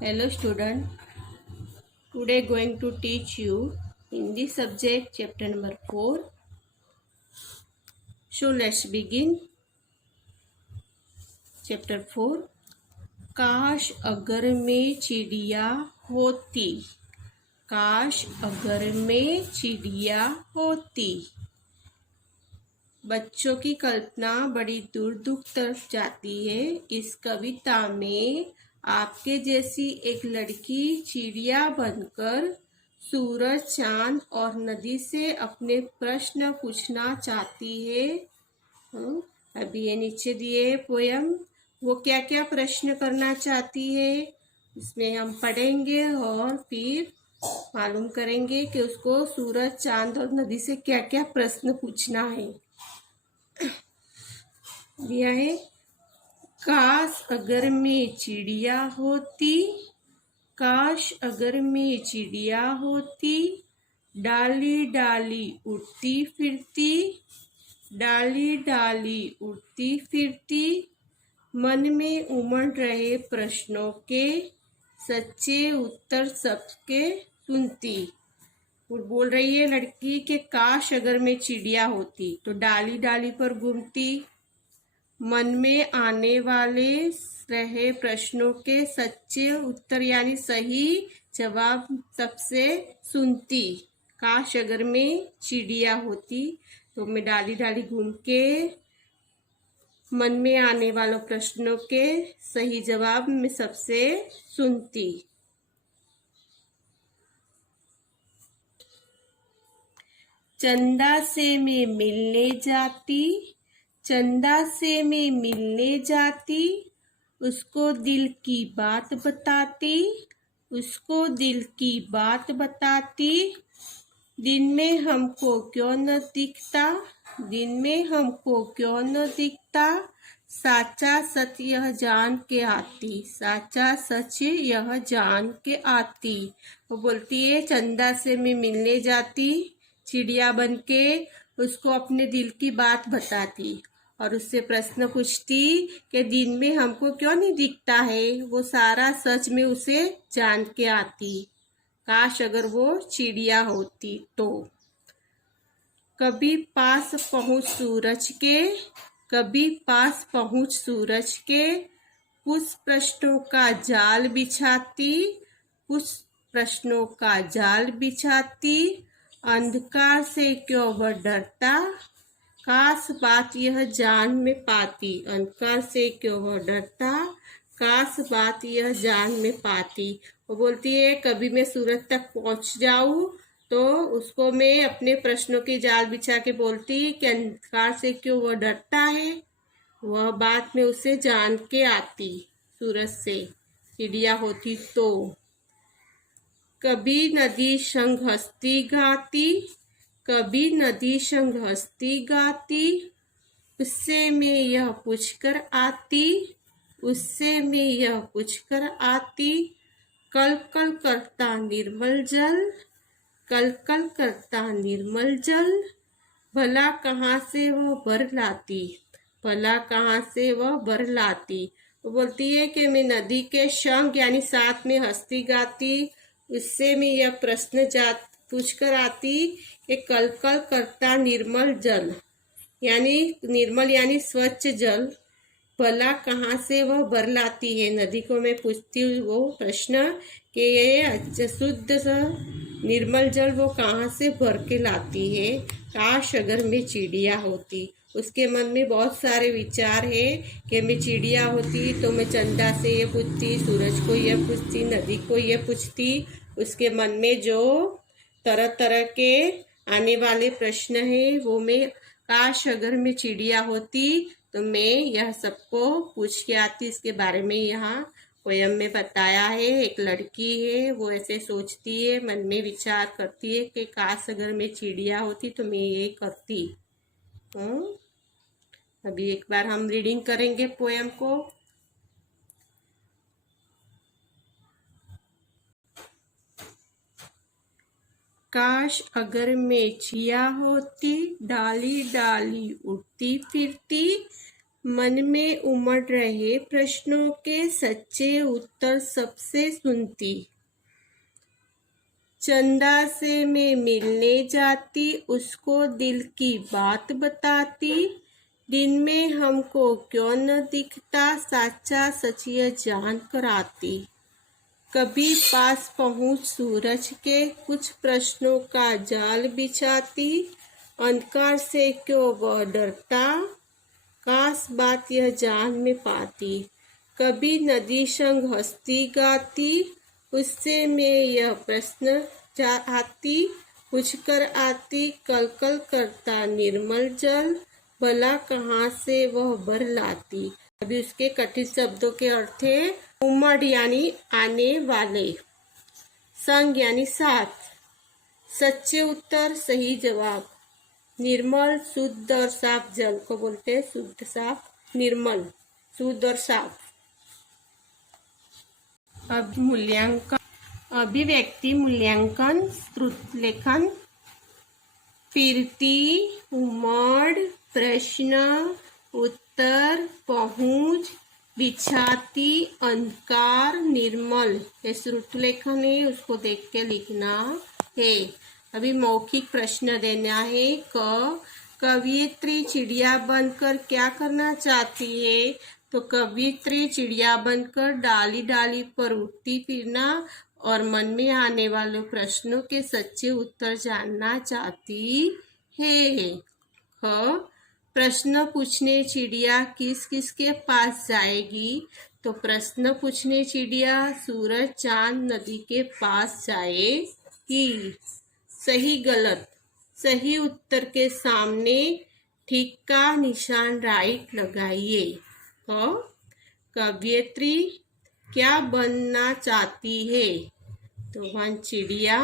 Hello student, today going to teach you Hindi subject chapter number 4. So let's begin. Chapter 4. काश अगर मैं चिड़िया होती, काश अगर मैं चिड़िया होती। बच्चों की कल्पना बड़ी दूर दूर तक जाती है। इस कविता में आपके जैसी एक लड़की चिड़िया बनकर सूरज, चांद और नदी से अपने प्रश्न पूछना चाहती है। अभी ये नीचे दिए पोयम, वो क्या क्या प्रश्न करना चाहती है इसमें हम पढ़ेंगे और फिर मालूम करेंगे कि उसको सूरज, चांद और नदी से क्या क्या प्रश्न पूछना है। दिया है, काश अगर मैं चिड़िया होती, काश अगर मैं चिड़िया होती, डाली डाली उड़ती फिरती, डाली डाली उड़ती फिरती, मन में उमड़ रहे प्रश्नों के सच्चे उत्तर सबके सुनती। बोल रही है लड़की कि काश अगर मैं चिड़िया होती तो डाली डाली पर घूमती, मन में आने वाले रहे प्रश्नों के सच्चे उत्तर यानी सही जवाब सबसे सुनती। काश अगर मैं चिड़िया होती तो मैं डाली डाली घूम के मन में आने वालों प्रश्नों के सही जवाब मैं सबसे सुनती। चंदा से मैं मिलने जाती, चंदा से मैं मिलने जाती, उसको दिल की बात बताती, उसको दिल की बात बताती। दिन में हमको क्यों न दिखता, दिन में हमको क्यों न दिखता, साचा सच यह जान के आती, साचा सच यह जान के आती। वो बोलती है चंदा से मैं मिलने जाती, चिड़िया बन के उसको अपने दिल की बात बताती और उससे प्रश्न पूछती कि दिन में हमको क्यों नहीं दिखता है, वो सारा सच में उसे जान के आती। काश अगर वो चिड़िया होती तो। कभी पास पहुंच सूरज के, कभी पास पहुंच सूरज के, कुछ प्रश्नों का जाल बिछाती, कुछ प्रश्नों का जाल बिछाती, अंधकार से क्यों वह डरता, काश बात यह जान में पाती, अंधकार से क्यों वह डरता, काश बात यह जान में पाती। वो बोलती है कभी मैं सूरज तक पहुंच जाऊं तो उसको मैं अपने प्रश्नों की जाल बिछा के बोलती कि अंधकार से क्यों वह डरता है, वह बात मैं उसे जान के आती सूरज से, चिड़िया होती तो। कभी नदी संग हंसती गाती, कभी नदी संग हंसती गाती, उससे मैं यह पूछकर आती, उससे मैं यह पूछकर आती, कल कल करता निर्मल जल, कल कल करता निर्मल जल, भला कहाँ से वह भर लाती, भला कहाँ से वह भर लाती। वो बोलती है कि मैं नदी के संग यानी साथ में हंसती गाती, उससे मैं यह प्रश्न पूछ कर आती कि कल कल करता निर्मल जल यानी निर्मल यानी स्वच्छ जल भला कहाँ से वह भर लाती है। नदी को मैं पूछती हूँ वो प्रश्न कि ये शुद्ध सा निर्मल जल वो कहाँ से भर के लाती है। काश अगर मैं चिड़िया होती, उसके मन में बहुत सारे विचार है कि मैं चिड़िया होती तो मैं चंदा से ये पूछती, सूरज को ये पूछती, नदी को ये पूछती। उसके मन में जो तरह तरह के आने वाले प्रश्न है वो मैं काश अगर मैं चिड़िया होती तो मैं यह सबको पूछ के आती। इसके बारे में यहाँ पोयम में बताया है। एक लड़की है वो ऐसे सोचती है, मन में विचार करती है कि काश अगर मैं चिड़िया होती तो मैं ये करती। अभी एक बार हम रीडिंग करेंगे पोयम को। काश अगर मैं चिड़िया होती, डाली डाली उड़ती फिरती, मन में उमड़ रहे प्रश्नों के सच्चे उत्तर सबसे सुनती। चंदा से मैं मिलने जाती, उसको दिल की बात बताती। दिन में हमको क्यों न दिखता, साचा सच ये जान कर आती। कभी पास पहुंच सूरज के, कुछ प्रश्नों का जाल बिछाती। अंधकार से क्यों वह डरता, काश बात यह जान में पाती। कभी नदी संग हंसती गाती, उससे मैं यह प्रश्न आती। पूछकर आती, कल कल करता निर्मल जल, भला कहाँ से वह भर लाती। अभी उसके कठिन शब्दों के अर्थ है उमड़ यानी आने वाले, संग यानी साथ, सच्चे उत्तर सही जवाब, निर्मल शुद्ध और साफ जल को बोलते हैं शुद्ध साफ निर्मल, शुद्ध और साफ। अब मूल्यांकन, अभिव्यक्ति मूल्यांकन, श्रुत लेखन, फिरती, उमड़, प्रश्न, उत्तर, पहुंच, बिछाती, अंधकार, निर्मल। ये श्रुत लेखन है, उसको देख के लिखना है। अभी मौखिक प्रश्न देना है। कवियत्री चिड़िया बनकर क्या करना चाहती है? तो कवियत्री चिड़िया बनकर डाली डाली पर उड़ती फिरना और मन में आने वाले प्रश्नों के सच्चे उत्तर जानना चाहती है। प्रश्न पूछने चिड़िया किस किस के पास जाएगी? तो प्रश्न पूछने चिड़िया सूरज चांद नदी के पास जाएगी। सही गलत, सही उत्तर के सामने ठीक का निशान राइट लगाइए। कवियत्री क्या बनना चाहती है? तो वन चिड़िया,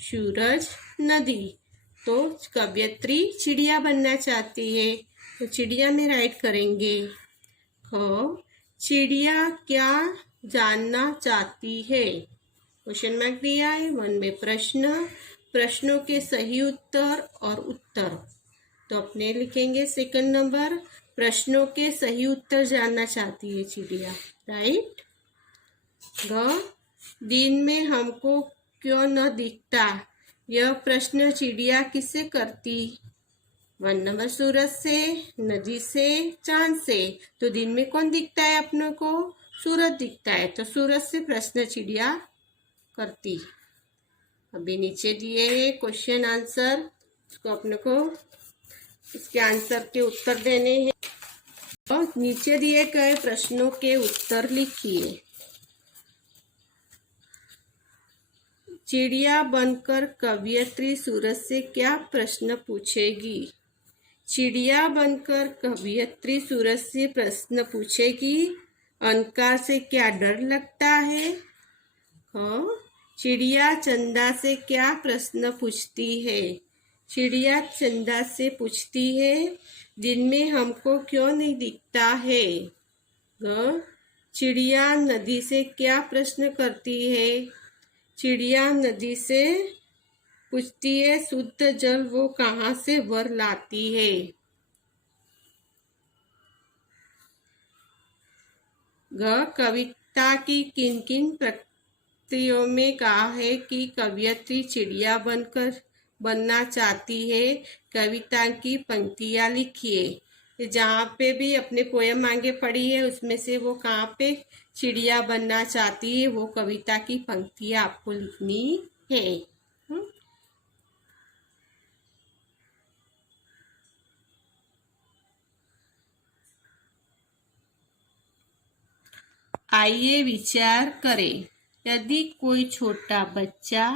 सूरज, नदी। तो कवियत्री चिड़िया बनना चाहती है, तो चिड़िया में राइट करेंगे। चिड़िया क्या जानना चाहती है? क्वेश्चन मार्क दिया है। वन में प्रश्न, प्रश्नों के सही उत्तर और उत्तर। तो अपने लिखेंगे सेकंड नंबर, प्रश्नों के सही उत्तर जानना चाहती है चिड़िया, राइट। दिन में हमको क्यों न दिखता, यह प्रश्न चिड़िया किससे करती? वन नंबर सूरज से, नदी से, चांद से। तो दिन में कौन दिखता है अपनों को? सूरज दिखता है, तो सूरज से प्रश्न चिड़िया करती। अभी नीचे दिए है क्वेश्चन आंसर, उसको अपने को इसके आंसर के उत्तर देने हैं और नीचे दिए गए प्रश्नों के उत्तर लिखिए। चिड़िया बनकर कवियत्री सूरज से क्या प्रश्न पूछेगी? चिड़िया बनकर कवियत्री सूरज से प्रश्न पूछेगी, अंधकार से क्या डर लगता है? चिड़िया चंदा से क्या प्रश्न पूछती है? चिड़िया चंदा से पूछती है, दिन में हमको क्यों नहीं दिखता है? चिड़िया नदी से क्या प्रश्न करती है? चिड़िया नदी से पूछती है, शुद्ध जल वो कहाँ से भर लाती है? कविता की किन किन पंक्तियों में कहा है कि कवियत्री चिड़िया बनना चाहती है? कविता की पंक्तियां लिखिए। जहाँ पे भी अपने पोयम आगे पढ़ी है उसमें से वो कहाँ पे चिड़िया बनना चाहती है, वो कविता की पंक्तियां आपको लिखनी है। आइए विचार करें। यदि कोई छोटा बच्चा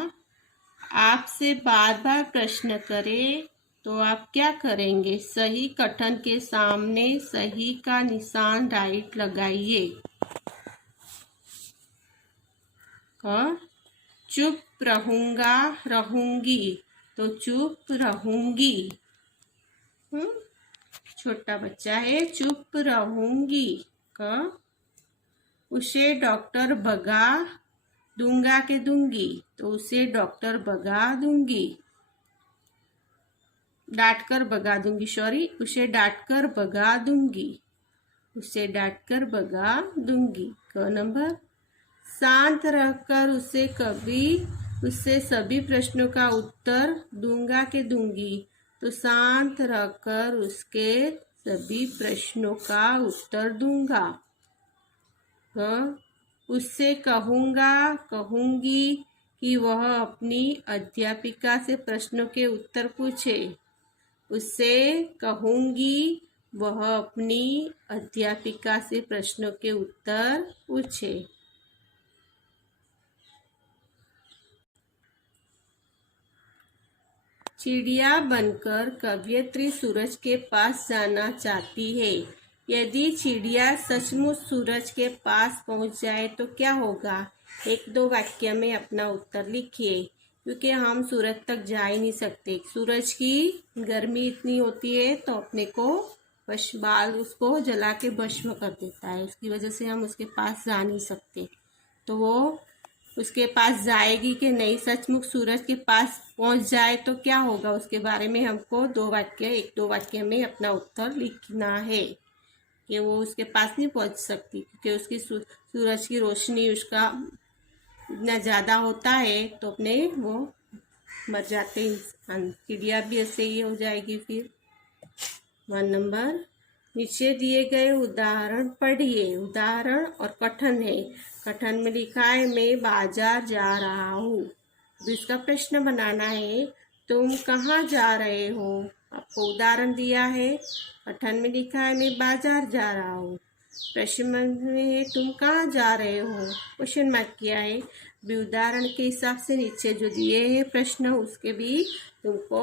आपसे बार बार प्रश्न करे तो आप क्या करेंगे? सही कथन के सामने सही का निशान राइट लगाइए। चुप रहूंगा, रहूंगी, तो चुप रहूंगी। छोटा बच्चा है, चुप रहूंगी। उसे डॉक्टर भगा दूंगा के दूंगी, तो उसे डॉक्टर भगा दूंगी। डांट कर भगा दूंगी, सॉरी, उसे डांट कर भगा दूंगी। उसे डांटकर भगा दूंगी। क नंबर, शांत रहकर उससे सभी प्रश्नों का उत्तर दूंगा के दूंगी। तो शांत रहकर उसके सभी प्रश्नों का उत्तर दूंगा। उससे कहूंगी कि वह अपनी अध्यापिका से प्रश्नों के उत्तर पूछे। उससे कहूंगी वह अपनी अध्यापिका से प्रश्नों के उत्तर पूछे। चिड़िया बनकर कवयित्री सूरज के पास जाना चाहती है। यदि चिड़िया सचमुच सूरज के पास पहुंच जाए तो क्या होगा? 1-2 वाक्य में अपना उत्तर लिखिए, क्योंकि हम सूरज तक जा ही नहीं सकते। सूरज की गर्मी इतनी होती है तो अपने को बाल उसको जला के भस्म कर देता है, उसकी वजह से हम उसके पास जा नहीं सकते। तो वो उसके पास जाएगी कि नहीं, सचमुच सूरज के पास पहुंच जाए तो क्या होगा, उसके बारे में हमको 1-2 वाक्य में अपना उत्तर लिखना है। कि वो उसके पास नहीं पहुंच सकती क्योंकि उसकी सूरज की रोशनी उसका इतना ज़्यादा होता है तो अपने वो मर जाते इंसान। चिड़िया भी ऐसे ही हो जाएगी। फिर 1 नंबर, नीचे दिए गए उदाहरण पढ़िए। उदाहरण और कथन है। कथन में लिखा है मैं बाजार जा रहा हूँ। तो इसका प्रश्न बनाना है, तुम कहाँ जा रहे हो? आपको उदाहरण दिया है। कथन में लिखा है मैं बाजार जा रहा हूँ। प्रश्न में है तुम कहाँ जा रहे हो? क्वेश्चन मार्क किया है। भी उदाहरण के हिसाब से नीचे जो दिए हैं प्रश्न उसके भी तुमको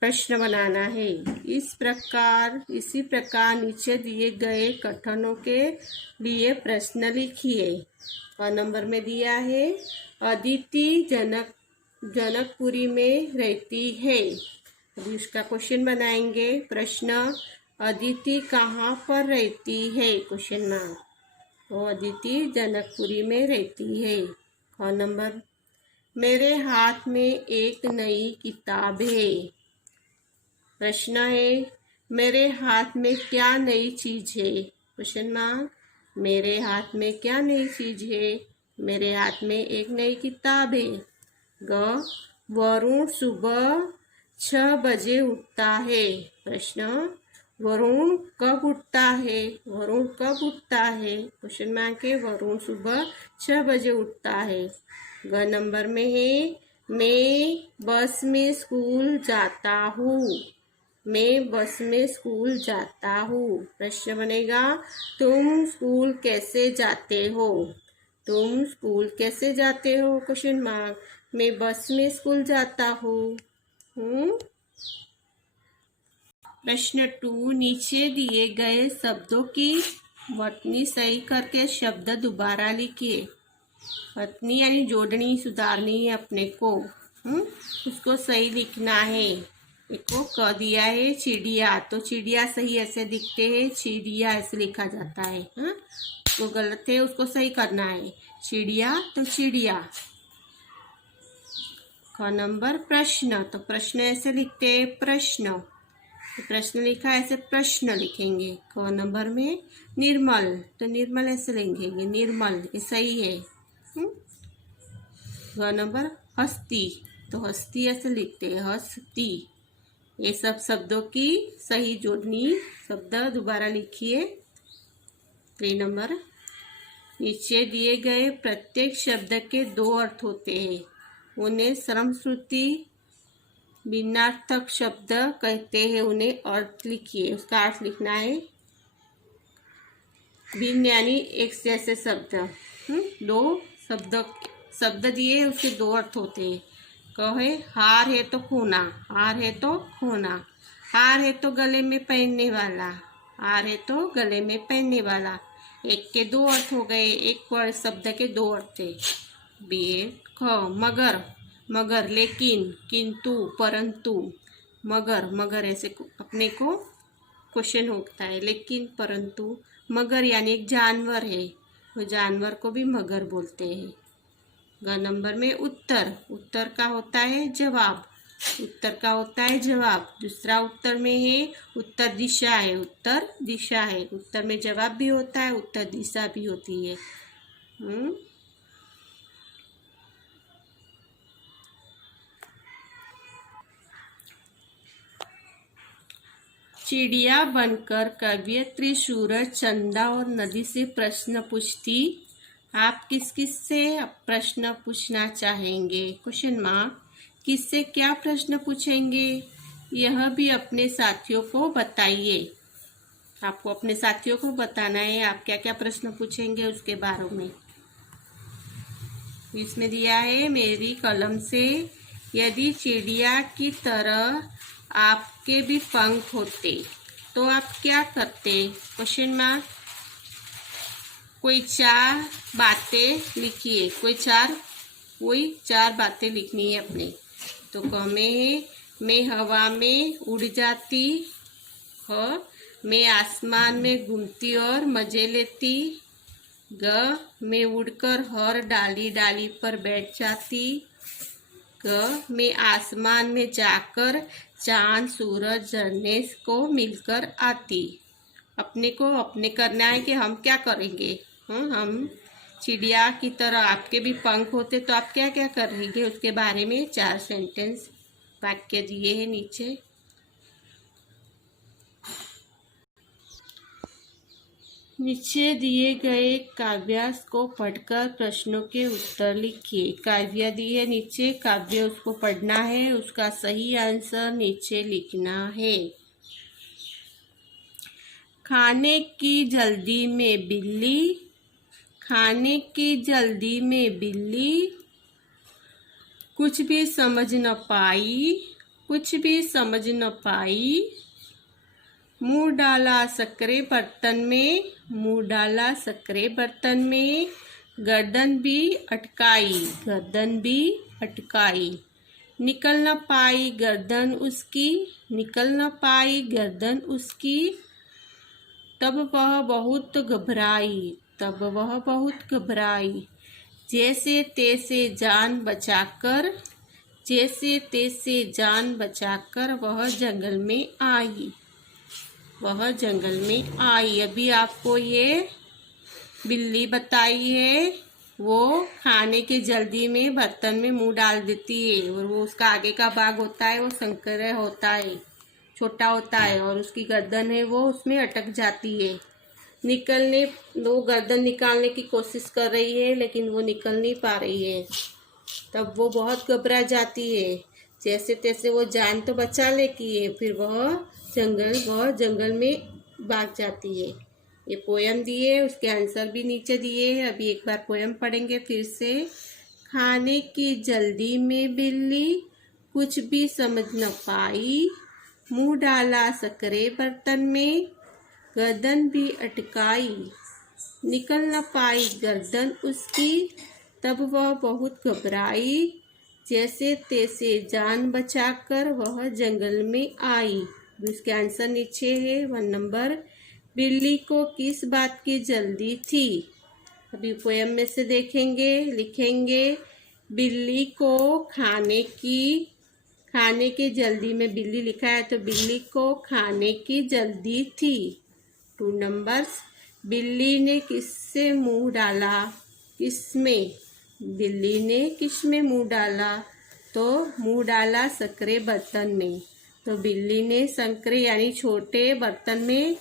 प्रश्न बनाना है। इसी प्रकार नीचे दिए गए कथनों के लिए प्रश्न लिखिए। और नंबर में दिया है अदिति जनकपुरी में रहती है। अभी उसका क्वेश्चन बनाएंगे। प्रश्न, अदिति कहाँ पर रहती है? Question mark. तो अदिति जनकपुरी में रहती है। ख नंबर, मेरे हाथ में एक नई किताब है। प्रश्न है मेरे हाथ में क्या नई चीज है? Question mark. मेरे हाथ में क्या नई चीज है? मेरे हाथ में एक नई किताब है। ग, वरुण सुबह 6 बजे उठता है। प्रश्न, वरुण कब उठता है? वरुण कब उठता है? क्वेश्चन मार्क है। वरुण सुबह 6 बजे उठता है। ग नंबर में है मैं बस में स्कूल जाता हूँ। मैं बस में स्कूल जाता हूँ। प्रश्न बनेगा तुम स्कूल कैसे जाते हो? तुम स्कूल कैसे जाते हो? Question mark. मैं बस में स्कूल जाता हूँ। प्रश्न 2, नीचे दिए गए शब्दों की वर्तनी सही करके शब्द दोबारा लिखिए। वर्तनी यानी जोड़नी सुधारनी है अपने को। उसको सही लिखना है। देखो क दिया है चिड़िया, तो चिड़िया सही ऐसे दिखते हैं, चिड़िया ऐसे लिखा जाता है। तो गलत है, उसको सही करना है। चिड़िया तो चिड़िया। ख नंबर, प्रश्न, तो प्रश्न ऐसे लिखते हैं प्रश्न। तो प्रश्न लिखा ऐसे प्रश्न लिखेंगे। क नंबर में निर्मल, तो निर्मल ऐसे लिखेंगे निर्मल, ये सही है। ग नंबर, हस्ती, तो हस्ती ऐसे लिखते हैं हस्ती। ये सब शब्दों की सही जोड़नी शब्द दोबारा लिखिए। 3 नंबर, नीचे दिए गए प्रत्येक शब्द के 2 अर्थ होते हैं। उन्हें श्रमश्रुति भिन्नार्थक शब्द कहते हैं। उन्हें अर्थ लिखिए। उसका अर्थ लिखना है। भिन्न यानी एक जैसे शब्द। 2 शब्द दिए, उसके 2 अर्थ होते हैं। कहे हार है तो खोना, हार है तो खोना। हार है तो गले में पहनने वाला, हार है तो गले में पहनने वाला। एक के 2 अर्थ हो गए, एक शब्द के 2 अर्थ थे। ख मगर, मगर लेकिन, किंतु, परंतु। मगर ऐसे अपने को क्वेश्चन होता है। लेकिन, परंतु। मगर यानी एक जानवर है, वो जानवर को भी मगर बोलते हैं। ग नंबर में उत्तर का होता है जवाब। उत्तर का होता है जवाब। दूसरा उत्तर में है उत्तर दिशा है, उत्तर दिशा है। उत्तर में जवाब भी होता है, उत्तर दिशा भी होती है। चिड़िया बनकर कवयित्री सूरज, चंदा और नदी से प्रश्न पूछती। आप किस किस से प्रश्न पूछना चाहेंगे? Question mark. किससे क्या प्रश्न पूछेंगे, यह भी अपने साथियों को बताइए। आपको अपने साथियों को बताना है आप क्या क्या प्रश्न पूछेंगे उसके बारे में। इसमें दिया है मेरी कलम से, यदि चिड़िया की तरह आपके भी पंख होते तो आप क्या करते? Question mark. कोई चार बातें लिखिए, कोई चार बातें लिखनी है अपने। तो क में है मैं हवा में उड़ जाती, ख मैं आसमान में घूमती और मजे लेती, ग मैं उड़कर हर डाली डाली पर बैठ जाती, ग मैं आसमान में जाकर चांद सूरज झरने को मिलकर आती। अपने करना है कि हम क्या करेंगे। हम चिड़िया की तरह आपके भी पंख होते तो आप क्या क्या करेंगे उसके बारे में 4 सेंटेंस वाक्य दिए हैं नीचे। नीचे दिए गए काव्यास को पढ़कर प्रश्नों के उत्तर लिखिए। काव्य दिए नीचे, काव्य उसको पढ़ना है, उसका सही आंसर नीचे लिखना है। खाने की जल्दी में बिल्ली, खाने की जल्दी में बिल्ली, कुछ भी समझ न पाई, कुछ भी समझ न पाई, मुंह डाला सकरे बर्तन में, मुंह डाला सकरे बर्तन में, गर्दन भी अटकाई, गर्दन भी अटकाई, निकल न पाई गर्दन उसकी, निकल न पाई गर्दन उसकी, तब वह बहुत घबराई, तब वह बहुत घबराई, जैसे तैसे जान बचाकर, जैसे तैसे जान बचाकर वह जंगल में आई, वह जंगल में आई। अभी आपको ये बिल्ली बताई है, वो खाने के जल्दी में बर्तन में मुंह डाल देती है और वो उसका आगे का भाग होता है वो संकरा होता है, छोटा होता है, और उसकी गर्दन है वो उसमें अटक जाती है। वो गर्दन निकालने की कोशिश कर रही है लेकिन वो निकल नहीं पा रही है। तब वो बहुत घबरा जाती है, जैसे तैसे वो जान तो बचा लेती है, फिर वह जंगल में भाग जाती है। ये पोयम दिए, उसके आंसर भी नीचे दिए हैं। अभी एक बार पोयम पढ़ेंगे फिर से। खाने की जल्दी में बिल्ली, कुछ भी समझ न पाई, मुंह डाला सकरे बर्तन में, गर्दन भी अटकाई, निकल न पाई गर्दन उसकी, तब वह बहुत घबराई, जैसे तैसे जान बचाकर वह जंगल में आई। इसके आंसर नीचे है 1 नंबर। बिल्ली को किस बात की जल्दी थी? अभी पोयम में से देखेंगे, लिखेंगे। बिल्ली को खाने के जल्दी में बिल्ली लिखा है तो बिल्ली को खाने की जल्दी थी। 2 नंबर्स। बिल्ली ने किससे मुंह डाला? किसमें? बिल्ली ने किसमें मुंह डाला? तो मुंह डाला सकरे बर्तन में। तो बिल्ली ने संकरे यानी छोटे बर्तन में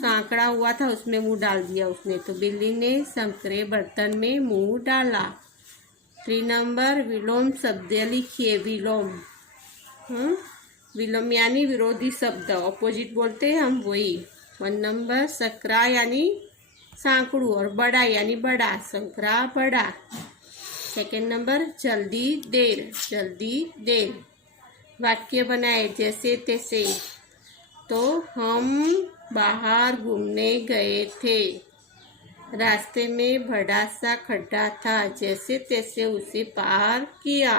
सांकड़ा हुआ था उसमें मुंह डाल दिया उसने, तो बिल्ली ने संकरे बर्तन में मुंह डाला। 3 नंबर। विलोम शब्द लिखिए। विलोम विलोम यानी विरोधी शब्द, ऑपोजिट बोलते हैं हम वही। 1 नंबर। सकरा यानी सांकड़ू और बड़ा यानी बड़ा, संकरा बड़ा। 2 नंबर। जल्दी देर, जल्दी देर। वाक्य बनाए जैसे तैसे। तो हम बाहर घूमने गए थे, रास्ते में बड़ा सा खड्डा था, जैसे तैसे उसे पार किया।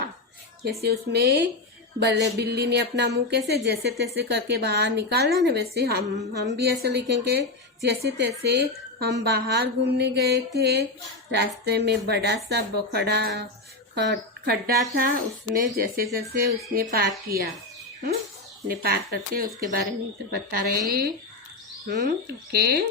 जैसे उसमें बिल्ली ने अपना मुंह कैसे जैसे तैसे करके बाहर निकाला ना, वैसे हम भी ऐसे लिखेंगे जैसे तैसे हम बाहर घूमने गए थे, रास्ते में बड़ा सा खड्डा था, उसमें जैसे जैसे उसने पार किया, ने पार करके उसके बारे में तो बता रहे। ओके।